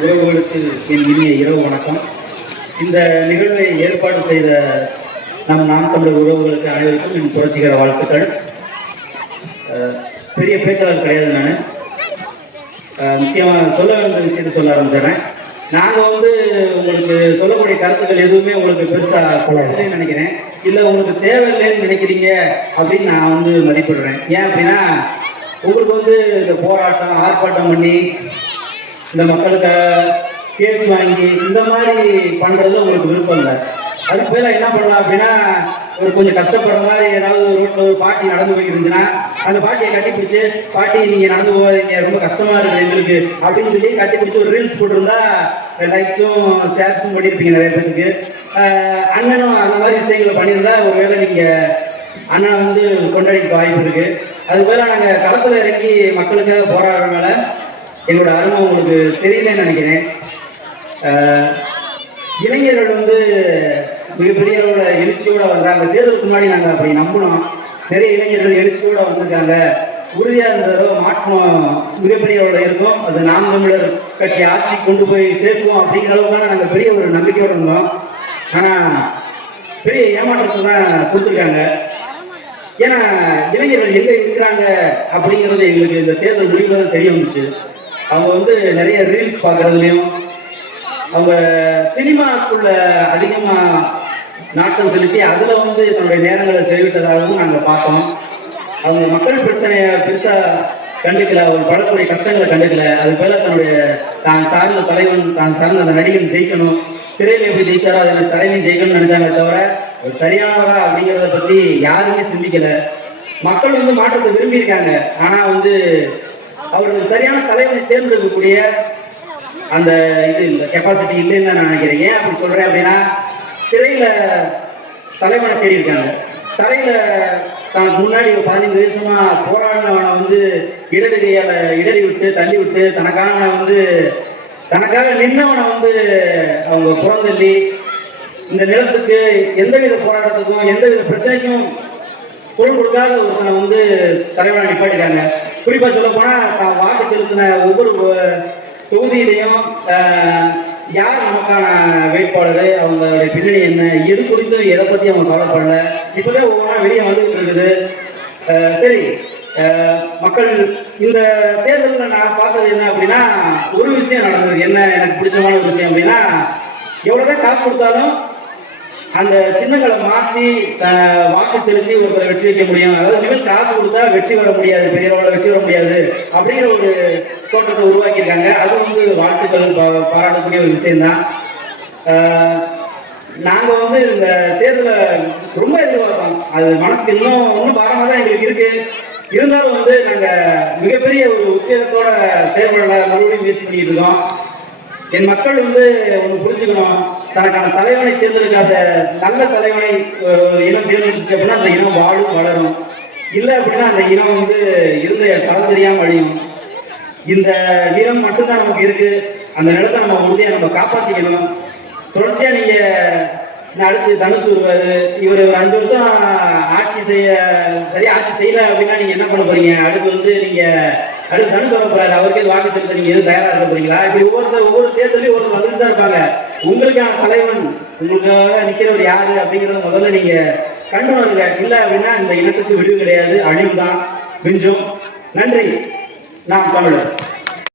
உறவுகளுக்கு என் இனிய இரவு வணக்கம். இந்த நிகழ்வை ஏற்பாடு செய்த நாம் தமிழர் உறவுகளுக்கு அனைவருக்கும் என் புரட்சிகர வாழ்த்துக்கள். பெரிய பேச்சாளர் கிடையாது. நான் முக்கியமாக சொல்ல வேண்டிய விஷயத்தை சொல்ல ஆரம்பிச்சிடறேன். நாங்கள் உங்களுக்கு சொல்லக்கூடிய கருத்துக்கள் எதுவுமே உங்களுக்கு பெருசாக நினைக்கிறேன், இல்லை உங்களுக்கு தேவையில்லைன்னு நினைக்கிறீங்க அப்படின்னு நான் மதிப்பிடுறேன். ஏன் அப்படின்னா, உங்களுக்கு இந்த போராட்டம் ஆர்ப்பாட்டம் பண்ணி இந்த மக்களுக்கு கேஸ் வாங்கி இந்த மாதிரி பண்ணுறதுல உங்களுக்கு விருப்பம் இல்லை. அதுக்கு பேர என்ன பண்ணலாம் அப்படின்னா, ஒரு கொஞ்சம் கஷ்டப்படுற மாதிரி ஏதாவது ரோட்டில் ஒரு பாட்டி நடந்து போயிருந்துச்சுன்னா அந்த பாட்டியை கட்டி பிடிச்சி, பாட்டி நீங்கள் நடந்து போகாதீங்க, ரொம்ப கஷ்டமாக இருக்குது எங்களுக்கு அப்படின்னு சொல்லி கட்டி பிடிச்சி ஒரு ரீல்ஸ் போட்டிருந்தா லைக்ஸும் ஷேர்ஸும் பண்ணியிருப்பீங்க நிறைய பேருக்கு. அண்ணனும் அந்த மாதிரி விஷயங்களை பண்ணியிருந்தா ஒருவேளை நீங்கள் அண்ணன் கொண்டாடிக்க வாய்ப்பு இருக்குது. அதுபோல நாங்கள் களத்தில் இறங்கி மக்களுக்காக போராடுறதுனால எங்களோட அருமை உங்களுக்கு தெரியலன்னு நினைக்கிறேன். இளைஞர்கள் மிகப்பெரிய அளவோட எழுச்சியோட வந்தாங்க. தேர்தலுக்கு முன்னாடி நாங்கள் அப்படி நம்பினோம். நிறைய இளைஞர்கள் எழுச்சியோட வந்திருக்காங்க. உறுதியாக இருந்ததோ மாற்றம் மிகப்பெரிய அளவில் இருக்கும். அது நாம் தமிழர் கட்சி ஆட்சி கொண்டு போய் சேர்ப்போம் அப்படிங்கிற அளவுக்கான நாங்கள் பெரிய ஒரு நம்பிக்கையோடு இருந்தோம். ஆனால் பெரிய ஏமாற்றத்தை தான் கொடுத்துருக்காங்க. ஏன்னா இளைஞர்கள் எங்கே இருக்கிறாங்க அப்படிங்கிறது எங்களுக்கு இந்த தேர்தல் முடிவு தான் தெரிய வந்துச்சு. அவங்க நிறைய ரீல்ஸ் பார்க்குறதுலையும் அவங்க சினிமாக்குள்ள அதிகமாக நாட்டம் செலுத்தி அதில் தன்னுடைய நேரங்களை செலவிட்டதாகவும் நாங்கள் பார்த்தோம். அவங்க மக்கள் பிரச்சனையை பெருசாக கண்டுக்கல, அவர் படக்கூடிய கஷ்டங்களை கண்டுக்கல. அது போல தன்னுடைய தான் சார்ந்த தலைவன், தான் சார்ந்த அந்த நடிகன் ஜெயிக்கணும், திரையில் எப்படி ஜெயிச்சாரோ அதை தலைவன் ஜெயிக்கணும்னு நினைச்சாங்க தவிர ஒரு சரியானவரா அப்படிங்கிறத பற்றி யாருமே சிந்திக்கலை. மக்கள் மாற்றத்தை விரும்பியிருக்காங்க. ஆனால் அவர்கள் சரியான தலைவனை தேர்ந்தெடுக்கக்கூடிய அந்த இது கெப்பாசிட்டி இல்லைன்னு தான் நான் நினைக்கிறேன். ஏன் அப்படி சொல்கிறேன் அப்படின்னா, திரையில் தலைவனை தேடி இருக்காங்க. தரையில் தனக்கு முன்னாடி 15 வருஷமாக போராடினவனை இடது கையால் இடறி விட்டு தள்ளி விட்டு தனக்காக நின்றவனை அவங்க புறந்தள்ளி இந்த நிலத்துக்கு எந்தவித போராட்டத்துக்கும் எந்தவித பிரச்சனைக்கும் குரல் கொடுக்காத ஒருத்தனை தலைவனை நிப்பாட்டிட்டாங்க. குறிப்பாக சொல்ல போனால் தான் வாக்கு செலுத்தின ஒவ்வொரு தொகுதியிலையும் யார் நமக்கான வேட்பாளர், அவங்களுடைய பின்னணி என்ன, எது குறித்தும் எதை பற்றி அவங்க கவலைப்படல. இப்போதான் ஒவ்வொன்றா வெளியே வந்துகிட்டு இருக்குது. சரி, மக்கள் இந்த தேர்தலில் நான் பார்த்தது என்ன அப்படின்னா, ஒரு விஷயம் நடந்தது. என்ன எனக்கு பிடிச்சமான ஒரு விஷயம் அப்படின்னா, எவ்வளோதான் காசு கொடுத்தாலும் அந்த சின்னங்களை மாற்றி வாக்கு செலுத்தி ஒருத்தரை வெற்றி வைக்க முடியும். அதாவது இனிமேல் காசு கொடுத்தா வெற்றி வர முடியாது, பெரிய அளவில் வெற்றி வர முடியாது அப்படிங்கிற ஒரு தோற்றத்தை உருவாக்கியிருக்காங்க. அது வாழ்த்துக்கள் பாராட்டக்கூடிய ஒரு விஷயம்தான். நாங்கள் இந்த தேர்தலை ரொம்ப எதிர்பார்த்தோம். அது மனசுக்கு இன்னும் பாரமாக தான் எங்களுக்கு இருக்கு. இருந்தாலும் நாங்கள் மிகப்பெரிய ஒரு உத்வேகத்தோட செயல்பட மறுபடியும் முயற்சி பண்ணிட்டு இருக்கோம். என் மக்கள் ஒன்று புரிஞ்சுக்கணும், தனக்கான தலைவனை தேர்ந்தெடுக்காத நல்ல தலைவனை இனம் தேர்ந்தெடுத்துச்சு அப்படின்னா அந்த இனம் வாழும் வளரும். இல்லை அப்படின்னா அந்த இனம் இருந்த தளம் தெரியாமல் அழியும். இந்த நிலம் மட்டும்தான் நமக்கு இருக்கு. அந்த நிலத்தை நம்ம உறுதியாக நம்ம காப்பாற்றிக்கணும். தொடர்ச்சியாக நீங்கள் அடுத்து தனுசு வருவார், இவர் ஒரு 5 வருஷம் ஆட்சி செய்யலை அப்படின்னா நீங்கள் என்ன பண்ண போறீங்க? அடுத்து அடுத்து தனுசு வர போறாரு, அவருக்கு எது வாக்கு செலுத்த நீங்கள் எதுவும் தயாராக இருக்க போறீங்களா? இப்படி ஒவ்வொரு தேர்தலையும் ஒருத்தர் வந்துட்டு தான் இருப்பாங்க. உங்களுக்கான தலைவன், உங்களுக்காக நிற்கிறவர் யாரு அப்படிங்கிறத முதல்ல நீங்க கண்டுணருங்க. இல்லை அப்படின்னா இந்த இனத்துக்கு விடிவு கிடையாது, அழிவு தான் மிஞ்சும். நன்றி. நாம் தமிழர்.